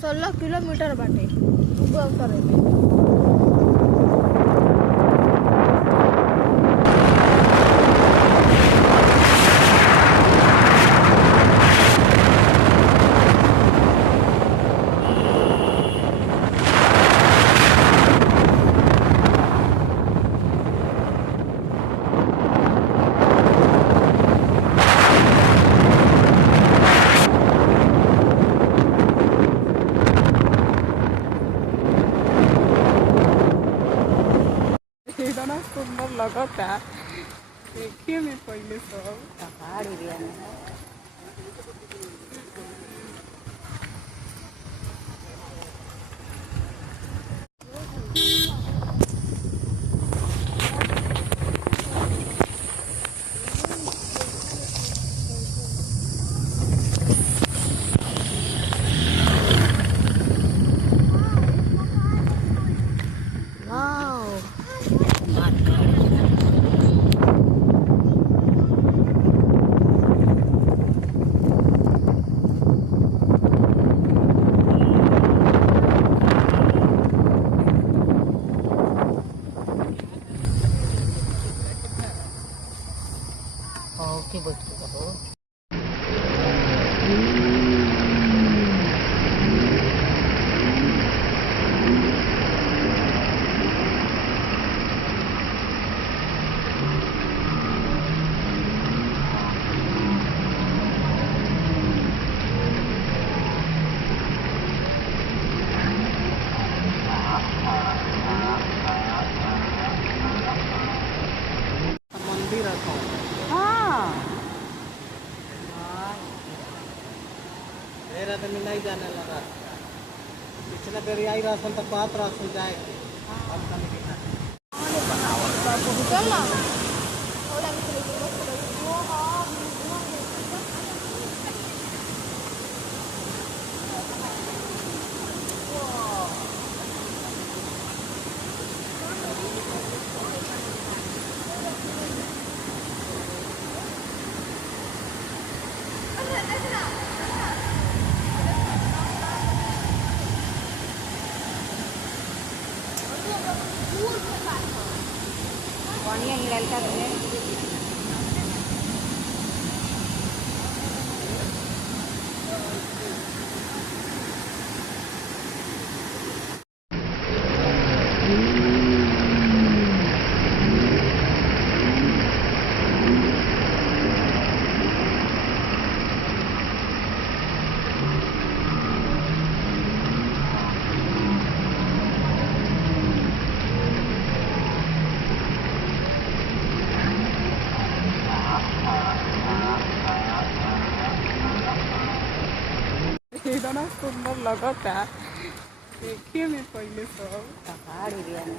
16 किलोमीटर बाटे करे इतना सुंदर लगता देखिए मैं पहले सब पहाड़ एरिया में की बैठ हो मंदिर आदमी नहीं जाने लगा पिछले बेर आई राशन तो बात राशन जाए बढ़िया ही लड़का तुम्हें इतना सुंदर लगता देखिए मैं पहले सब पहाड़ एरिया में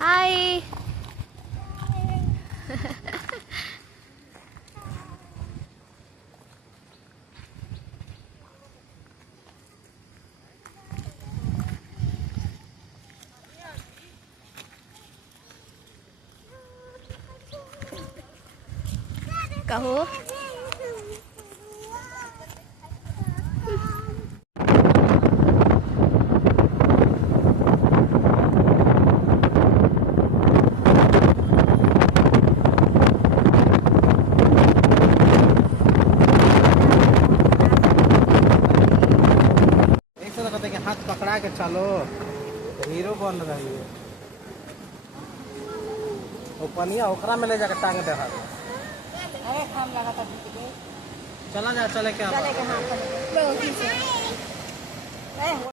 हाय कहो। ऐसे तो कहते हैं कि हाथ पकड़ा के चलो तो हीरो बन रही है। वो पनिया ओकरा में ले जाकर टांग दे हाथ। अरे काम लगा था चला जा चले क्या चले के हाँ